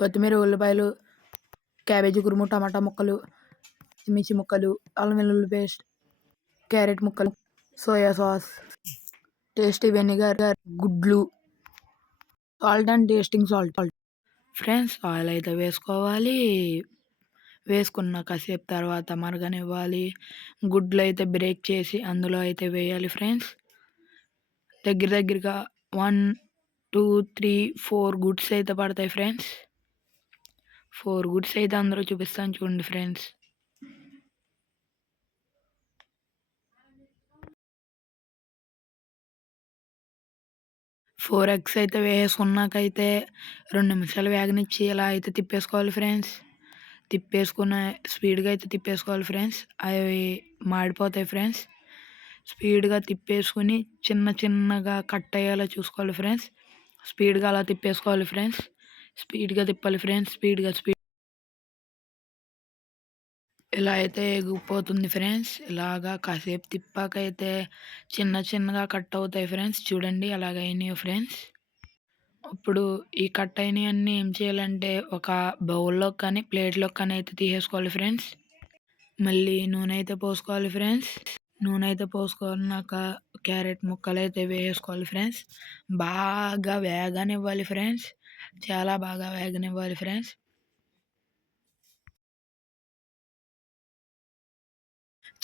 కొత్తిమీర, ఉల్లిపాయలు, క్యాబేజీ కురుము, టమాటా ముక్కలు, మిర్చి ముక్కలు, అల్లం వెల్లుల్లి పేస్ట్, క్యారెట్ ముక్కలు, సోయా సాస్, టేస్టీ వెనిగర్, గుడ్లు, salt and tasting salt. Friends oil అయితే వేసుకోవాలి. వేసుకున్న కాసేపు తర్వాత మరగనివ్వాలి. గుడ్లు అయితే బ్రేక్ చేసి అందులో అయితే వేయాలి ఫ్రెండ్స్. దగ్గరగా 1, 2, 3, 4 గుడ్స్ అయితే పడతాయి ఫ్రెండ్స్. 4 గుడ్స్ అయితే అందరూ చూపిస్తాను చూడండి ఫ్రెండ్స్. ఫోర్ ఎగ్స్ అయితే వేసుకున్నాకైతే 2 నిమిషాలు వేగనిచ్చి ఇలా అయితే తిప్పేసుకోవాలి ఫ్రెండ్స్. స్పీడ్గా అయితే తిప్పేసుకోవాలి ఫ్రెండ్స్. అవి మాడిపోతాయి ఫ్రెండ్స్. స్పీడ్గా తిప్పేసుకుని చిన్నగా కట్ అయ్యేలా చూసుకోవాలి ఫ్రెండ్స్. స్పీడ్గా అలా తిప్పేసుకోవాలి ఫ్రెండ్స్. స్పీడ్గా తిప్పాలి ఫ్రెండ్స్. స్పీడ్ ఇలా అయితే ఎగిపోతుంది ఫ్రెండ్స్. ఇలాగా కాసేపు తిప్పాకైతే చిన్నగా కట్ అవుతాయి ఫ్రెండ్స్. చూడండి అలాగ అయినాయి ఫ్రెండ్స్. ఇప్పుడు ఈ కట్ అయినవన్నీ ఏం చేయాలంటే ఒక బౌల్లో కానీ ప్లేట్లో కానీ అయితే తీసేసుకోవాలి ఫ్రెండ్స్. మళ్ళీ నూనె అయితే పోసుకోవాలి ఫ్రెండ్స్. నూనె అయితే పోసుకున్నాక క్యారెట్ ముక్కలు అయితే వేసుకోవాలి ఫ్రెండ్స్. బాగా వేగనివ్వాలి ఫ్రెండ్స్. చాలా బాగా వేగనివ్వాలి ఫ్రెండ్స్.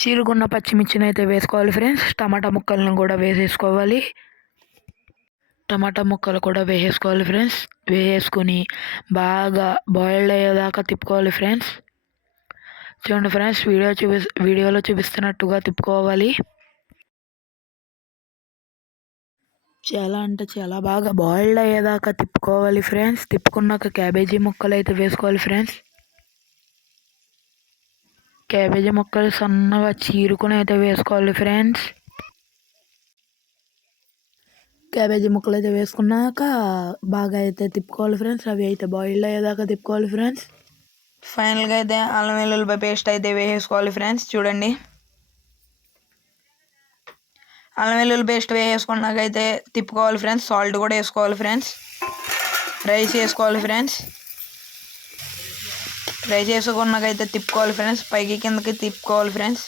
చీలుకున్న పచ్చిమిర్చిని అయితే వేసుకోవాలి ఫ్రెండ్స్. టమాటా ముక్కలను కూడా వేసేసుకోవాలి. టమాటా ముక్కలు కూడా వేసేసుకోవాలి ఫ్రెండ్స్. వేసుకుని బాగా బాయిల్డ్ అయ్యేదాకా తిప్పుకోవాలి ఫ్రెండ్స్. చూడండి ఫ్రెండ్స్ వీడియోలో చూపిస్తున్నట్టుగా తిప్పుకోవాలి. చాలా అంటే చాలా బాగా బాయిల్డ్ అయ్యేదాకా తిప్పుకోవాలి ఫ్రెండ్స్. తిప్పుకున్నాక క్యాబేజీ ముక్కలు అయితే వేసుకోవాలి ఫ్రెండ్స్. క్యాబేజీ ముక్కలు సన్నగా చీరుకుని అయితే వేసుకోవాలి ఫ్రెండ్స్. క్యాబేజీ ముక్కలు అయితే వేసుకున్నాక బాగా అయితే తిప్పుకోవాలి ఫ్రెండ్స్. అవి అయితే బాయిల్డ్ అయ్యేదాకా తిప్పుకోవాలి ఫ్రెండ్స్. ఫైనల్గా అయితే అల్లం వెల్లుల్లి పేస్ట్ అయితే వేసేసుకోవాలి ఫ్రెండ్స్. చూడండి అల్లం వెల్లుల్లి పేస్ట్ వేసుకున్నాకైతే తిప్పుకోవాలి ఫ్రెండ్స్. సాల్ట్ కూడా వేసుకోవాలి ఫ్రెండ్స్. రైస్ వేసుకోవాలి ఫ్రెండ్స్. రైస్ వేసుకున్నాకైతే తిప్పుకోవాలి ఫ్రెండ్స్. పైకి కిందకి తిప్పుకోవాలి ఫ్రెండ్స్.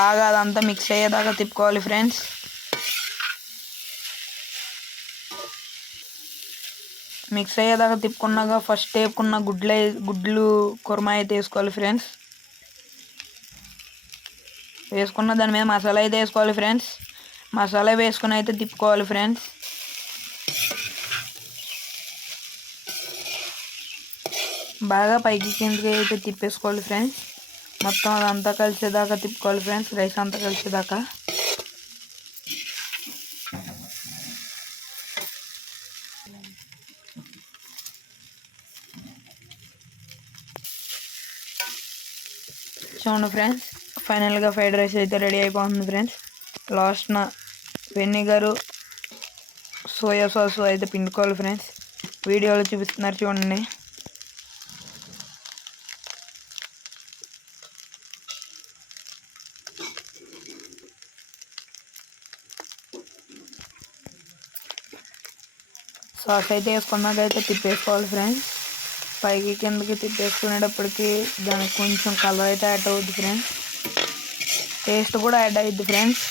బాగా అదంతా మిక్స్ అయ్యేదాకా తిప్పుకోవాలి ఫ్రెండ్స్. మిక్స్ అయ్యేదాకా తిప్పుకున్నాక ఫస్ట్ వేపుకున్న గుడ్లు కుర్మా అయితే వేసుకోవాలి ఫ్రెండ్స్. వేసుకున్న దాని మీద మసాలా అయితే వేసుకోవాలి ఫ్రెండ్స్. మసాలా వేసుకుని అయితే తిప్పుకోవాలి ఫ్రెండ్స్. బాగా పైకి కిందకి అయితే తిప్పేసుకోవాలి ఫ్రెండ్స్. మొత్తం అదంతా కలిసేదాకా తిప్పుకోవాలి ఫ్రెండ్స్. రైస్ అంతా కలిసేదాకా. చూడండి ఫ్రెండ్స్ ఫైనల్గా ఫ్రైడ్ రైస్ అయితే రెడీ అయిపోతుంది ఫ్రెండ్స్. లాస్ట్న వెనిగరు సోయా సాస్ అయితే పిండుకోవాలి ఫ్రెండ్స్. వీడియోలో చూపిస్తున్నారు చూడండి. సాస్ అయితే వేసుకున్నాకైతే తిప్పేసుకోవాలి ఫ్రెండ్స్. పైకి కిందకి తిప్పేసుకునేటప్పటికి దానికి కొంచెం కలర్ అయితే యాడ్ అవుద్ది ఫ్రెండ్స్. టేస్ట్ కూడా యాడ్ అవుద్ది ఫ్రెండ్స్.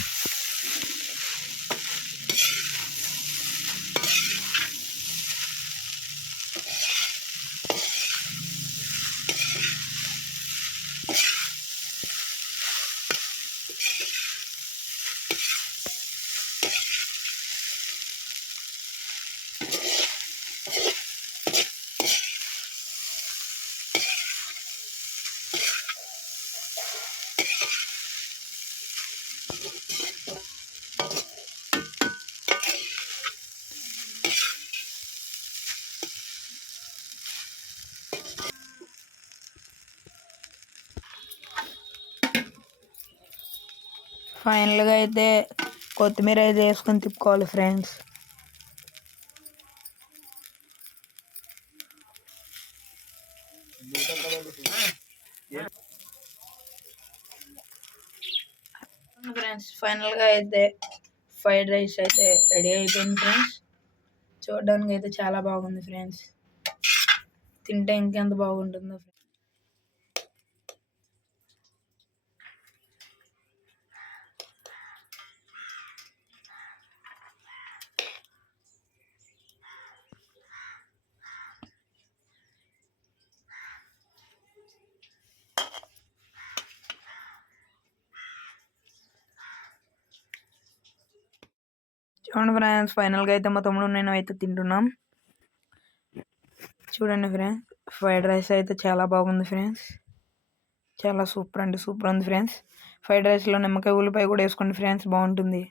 ఫైనల్గా అయితే కొత్తిమీర అయితే వేసుకొని తిప్పుకోవాలి ఫ్రెండ్స్. ఫైనల్గా అయితే ఫ్రైడ్ రైస్ అయితే రెడీ అయిపోయింది ఫ్రెండ్స్. చూడడానికి అయితే చాలా బాగుంది ఫ్రెండ్స్. తింటే ఇంకెంత బాగుంటుందో. చూడండి ఫ్రెండ్స్, ఫైనల్గా అయితే మా తమ్ముడు నేను అయితే తింటున్నాం. చూడండి ఫ్రెండ్స్, ఫ్రైడ్ రైస్ అయితే చాలా బాగుంది ఫ్రెండ్స్. చాలా సూపర్ అంటే సూపర్ ఉంది ఫ్రెండ్స్. ఫ్రైడ్ రైస్లో నిమ్మకాయ ఉల్లిపాయ కూడా వేసుకోండి ఫ్రెండ్స్, బాగుంటుంది.